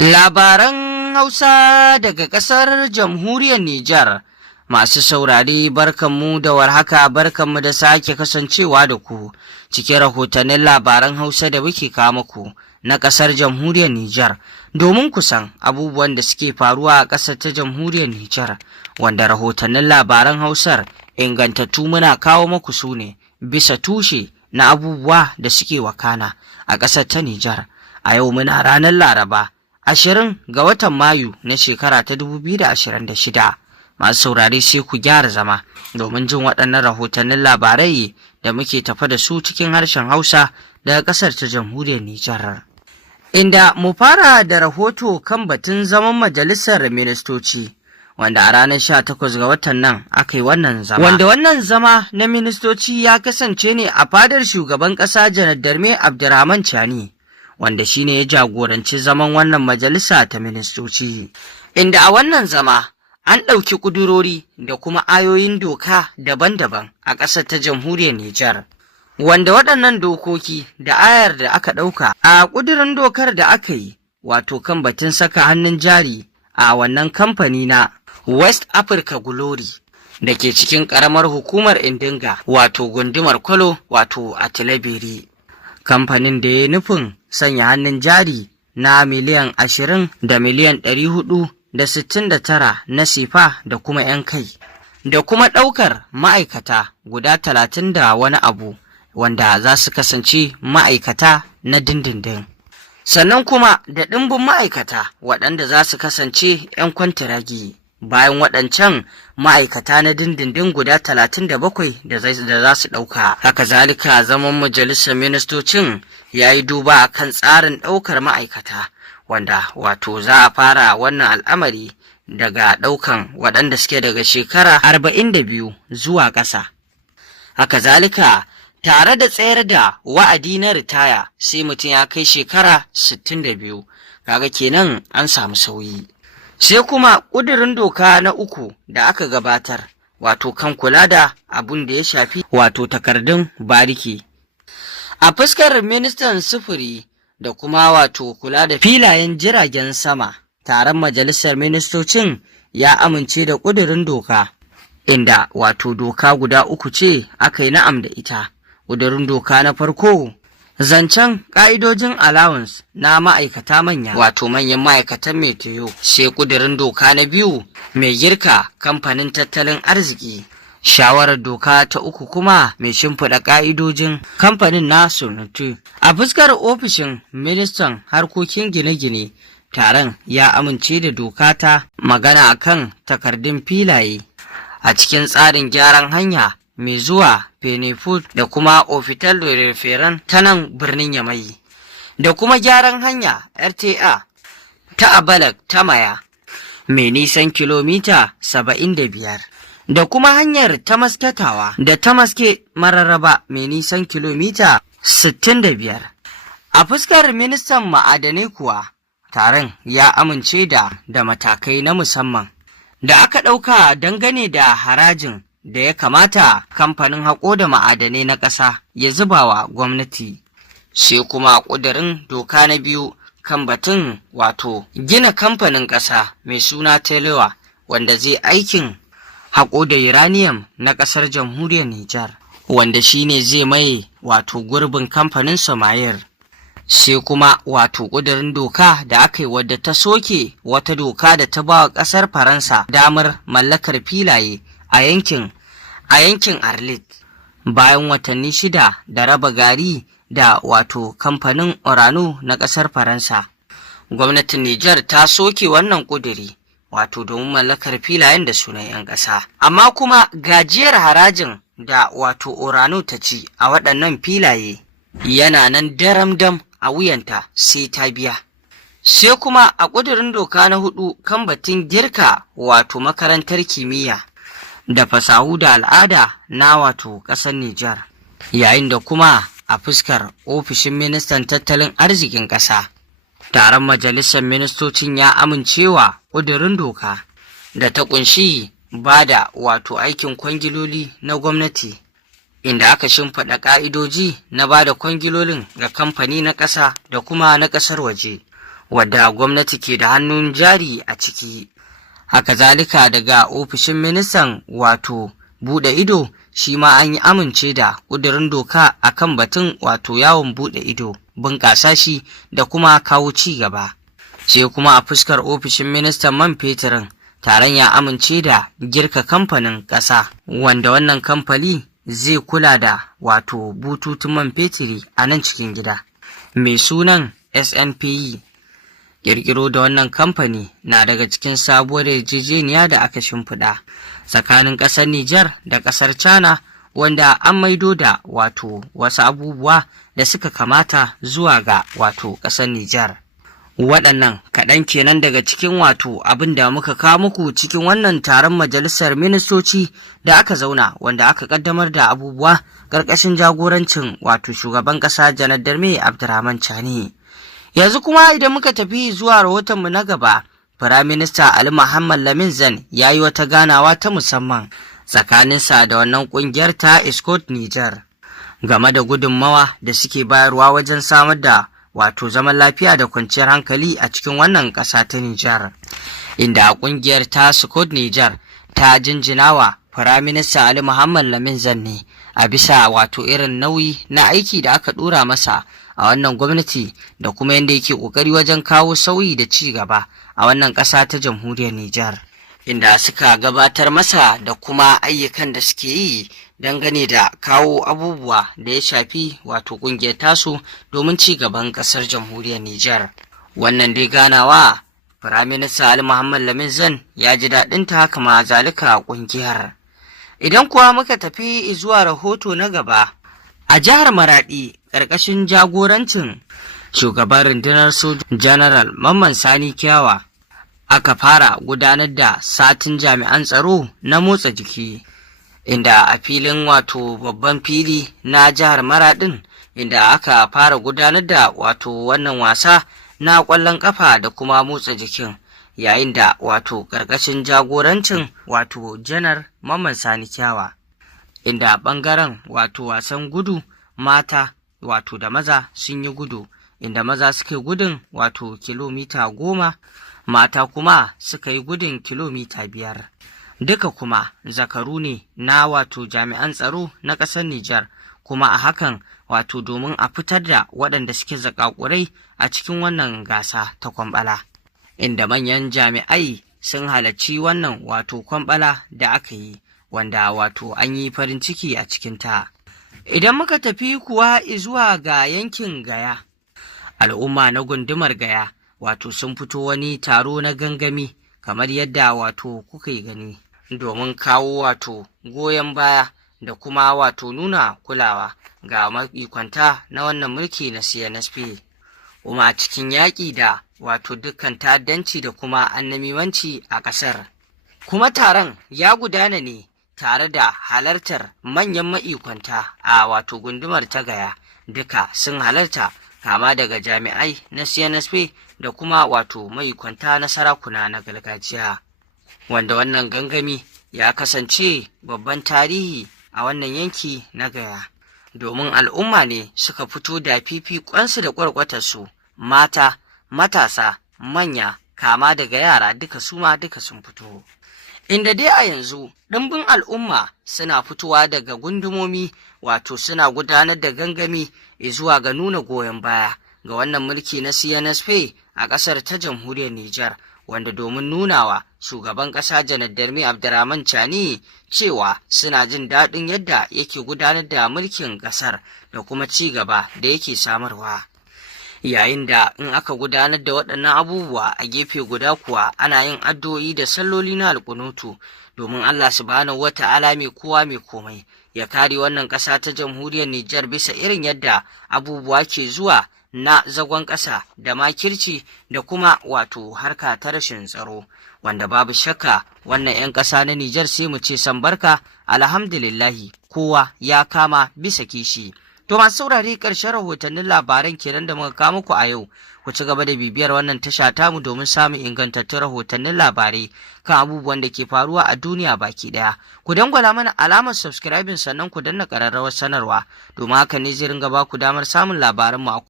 Labaran Hausa daga ƙasar Jamhuriyar Nijar. Masu saurari barkanmu da warhaka, barkanmu da sake kasancewa da ku cikin rahotannin labaran Hausa da muke kawo muku na ƙasar Jamhuriyar Nijar domin ku san abubuwan da suke faruwa a ƙasar ta Jamhuriyar Nijar, wanda rahotannin labaran Hausar ingantattu muna kawo muku su ne bisa tushe na abubuwa da suke wakana a ƙasar ta Nijar. A yau muna ranar Laraba 20 ga watan Mayu na shekara ta 2026. Masu saurare sai ku gyara zama domin jin waɗannan rahotannin labarai da muke tafa da su cikin harshen Hausa daga ƙasar ta Jamhuriyar Nijar. Inda mu fara da rahoto kan batun zaman majalisar ministoci, wanda a ranar 18 ga watan nan aka yi wannan zama. Wanda wannan zama na ministoci ya kasance ne a fadar shugaban ƙasa Janar Darme Abdurrahman Chani, wanda shine ya jagoranci zaman wannan majalisa ta ministoci. Inda a wannan zama an ɗauki ƙudurori da kuma ayoyin doka daban-daban a ƙasar ta Jamhuriyar Nijar, wanda waɗannan dokoki da ayar da aka ɗauka a ƙudurin dokar da aka yi, wato kan batun saka hannun jari a wannan kamfani na West Africa Glory da ke cikin ƙaramar hukumar Indinga, wato gundumar Kwalo, wato a Tilaberi. Kamfanin da ya nufin sanya hannun jari na miliyan 20 da miliyan 469 na sifa da kuma 'yan kai, da kuma ɗaukar ma'aikata guda 30 da wani abu wanda za su kasance ma'aikata na dindindin, sannan kuma da ɗimbin ma'aikata waɗanda za su kasance 'yan kwantiragi bayan waɗancan ma'aikata na dindindin guda 37 da za su ɗauka. Haka zalika zaman majalisar ministocin ya yi duba a kan tsarin ɗaukar ma'aikata, wanda wato za a fara wannan al'amari daga ɗaukan waɗanda suke daga shekara 42 zuwa ƙasa. Haka zalika tare da tsayar da wa'adi na ritaya sai mutum ya kai shekara 62, kaga kenan an samu sauyi. Sai kuma ƙudurin doka na uku da aka gabatar, wato kan kula da abun da ya shafi wato takardun bariki. A fuskar ministan sufuri da kuma wato kula da filayen jiragen sama, taron majalisar ministocin ya amince da ƙudurin doka, inda wato doka guda uku ce aka yi na'am da ita. Ƙudurin doka na farko, zancen ƙa'idojin allowance na ma'aikata manya, wato manyan ma'aikatan meteo. Sai ƙudurin doka na biyu, mai girka kamfanin tattalin arziki. Shawarar doka ta uku kuma mai shimfiɗa ƙa'idojin kamfanin na Sonotu. A fuskar ofishin ministan harkokin gine-gine, taron ya amince da doka ta magana akan takardun filaye a cikin tsarin gyaran hanya mai zuwa Benefut da kuma Ofital da Referen ta nan birnin Yamai, da kuma gyaran hanya RTA ta Abalak ta Maya mai nisan kilomita 75, da kuma hanyar ta maskatawa da ta maske mararraba mai nisan kilomita 65. A fuskar ministan ma'adanai kuwa, taron ya amince da matakai na musamman da aka ɗauka dangane da harajin da ya kamata kamfanin haƙo da ma'adanai na ƙasa ya zuba wa gwamnati. Sai kuma ƙudurin doka na biyu kan batun wato gina kamfanin ƙasa mai suna Telewa, wanda zai aikin haƙo da uranium na ƙasar Jamhuriyar Nijar, wanda shine zai maye wato gurbin kamfanin Somayir. Sai kuma wato ƙudurin doka da aka yi wadda ta soke wata doka da ta ba wa ƙasar Faransa damar mallakar filaye a yankin Arlit, bayan watanni 6 da raba gari da wato kamfanin Orano na ƙasar Faransa. Gwamnatin Nijar ta soke wannan ƙuduri wato domin mallakar filayen da sunan 'yan ƙasa, amma kuma gajiyar harajin da wato Orano ta ci a waɗannan filaye yana nan daram-dam a wuyanta sai ta biya. Sai kuma a ƙudurin doka na 4 kan batun girka wato makarantar kimiyya da fasahu da al'ada na wato ƙasar Nijar, yayin da kuma a fuskar ofishin ministan tattalin arzikin ƙasa, taron majalisar ministocin ya amincewa ƙudurin doka da ta ƙunshi ba da wato aikin kwangiloli na gwamnati, inda aka shimfiɗa ƙa'idoji na ba da kwangilolin ga kamfani na ƙasa da kuma na ƙasar waje, wadda gwamnati ke da hannun jari a ciki. Haka zalika daga ofishin ministan wato buɗe ido shi ma an yi amince da ƙudurin doka a kan batun wato yawon buɗe ido, bunƙasa shi da kuma kawo ci gaba. Sai kuma a fuskar ofishin ministan man fetirin, taron ya amince da girka kamfanin ƙasa, wanda wannan kamfani zai kula da wato bututun man fetiri a nan cikin gida, mai sunan SNPE. Ƙirƙiro da wannan kamfani na daga cikin sabuwar yarjejeniya da aka shimfiɗa tsakanin ƙasar Nijar da ƙasar China, wanda an maido da wato wasu abubuwa da suka kamata zuwa ga wato ƙasar Nijar. Waɗannan kaɗan kenan daga cikin wato abin da muka kawo muku cikin wannan taron majalisar ministoci da aka zauna, wanda aka ƙaddamar da abubuwa ƙarƙashin jagorancin wato shugaban ƙasa Janar Darme Abdurrahman Chani. Yanzu kuma idan muka tafi zuwa rahotonmu na gaba, Firaminista Ali Muhammad Lamin Zan ya yi wata ganawa ta musamman tsakaninsa da wannan ƙungiyar ta Escort Niger game da gudunmawa da suke bayarwa wajen samar da wato zaman lafiya da kwanciyar hankali a cikin wannan ƙasa ta Nijar, inda ƙungiyar ta Escort Niger ta jinjinawa Firaminista Ali Muhammad Lamin Zan ne a bisa wato irin nauyi na aiki da aka ɗora masa a wannan gwamnati da kuma yadda yake ƙoƙari wajen kawo sauyi da ci gaba a wannan ƙasa ta jamhuriyar Nijar, inda suka gabatar masa da kuma ayyukan da suke yi dangane da kawo abubuwa da ya shafi wato ƙungiyar tasu domin ci gaban ƙasar jamhuriyar Nijar. Wannan dai ganawa Firaminista Ali Muhammad Lamin Zan ya ji daɗin ta, haka ma zalika ƙungiyar. Idan kuwa muka tafi zuwa rahoto na gaba, a jihar Maraɗi ƙarƙashin jagorancin shugaban rundunar sojin General Mamman Sani Kyawa aka fara gudanar da satin jami'an tsaro na motsa jiki, inda a filin wato babban fili na jihar Maraɗin, inda aka fara gudanar da wato wannan wasa na ƙwallon ƙafa da kuma motsa jikin, yayin da wato ƙarƙashin jagorancin wato Janar Mamman Sani Kyawa, inda ɓangaren wato wasan gudu mata wato da maza sun yi gudu, inda maza suka yi gudun wato kilomita 10, mata kuma suka yi gudun kilomita 5. Duka kuma zakaru ne na wato jami'an tsaro na ƙasar Nijar, kuma a hakan wato domin a fitar da waɗanda suke zakakurai a cikin wannan gasa ta kwambala, inda manyan jami'ai sun halarci wannan wato kwambala da aka yi, wanda wato an yi farin ciki a cikinta. Idan muka tafi kuwa zuwa ga yankin Gaya, al'umma na gundumar Gaya wato sun fito wani taro na gangami kamar yadda wato kuka yi gani, domin kawo wato goyon baya da kuma wato nuna kulawa ga ma'ikwanta na wannan mulki na CNSP, kuma a cikin yaƙi da wato dukkan ta'addanci da kuma annamimanci a ƙasar. Kuma taron ya gudana ne tare da halartar manyan ma'ikwanta a wato gundumar ta Gaya, duka sun halarta, kama daga jami'ai na CNSP da kuma wato ma'ikwanta na sarakuna na gargajiya, wanda wannan gangami ya kasance babban tarihi a wannan yanki na Gaya, domin al'umma ne suka fito da fifikonsu da kwarkwatarsu, mata, matasa, manya, kama daga yara duka suma duka sun fito. Inda dai a yanzu ɗimbin al'umma suna fitowa daga gundumomi wato suna gudanar da gangami zuwa ga nuna goyon baya ga wannan mulki na CNSP a ƙasar ta jamhuriyar Nijar, wanda domin nunawa shugaban ƙasa Janar Darme Abdurrahman Chani cewa suna jin daɗin yadda yake gudanar da mulkin ƙasar da kuma ci gaba da yake samarwa. Yayin da in aka gudanar da waɗannan abubuwa a gefe guda kuwa ana yin addu'o'i da salloli na alƙunutu domin Allah subhanahu wata'ala mai kowa mai komai ya kare wannan ƙasa ta jamhuriyar Nijar bisa irin yadda abubuwa ke zuwa na zagon ƙasa da makirci da kuma wato harka ta rashin tsaro, wanda babu shakka wannan 'yan ƙasa na Nijar sai mu ce san barka, alhamdulillahi kowa ya kama bisa kishi. To masu saurari ƙarshen rahotannin labaran kenan da muka kawo muku a yau. Ku ci gaba da bibiyar wannan tasha tamu domin samun ingantattun rahotannin labarai kan abubuwan da ke faruwa a duniya baki ɗaya. Ku dangwala mana alamar subscribing sannan ku danna ƙararrawar sanarwa domin haka ne zai ringa ba ku damar samun labaran mu a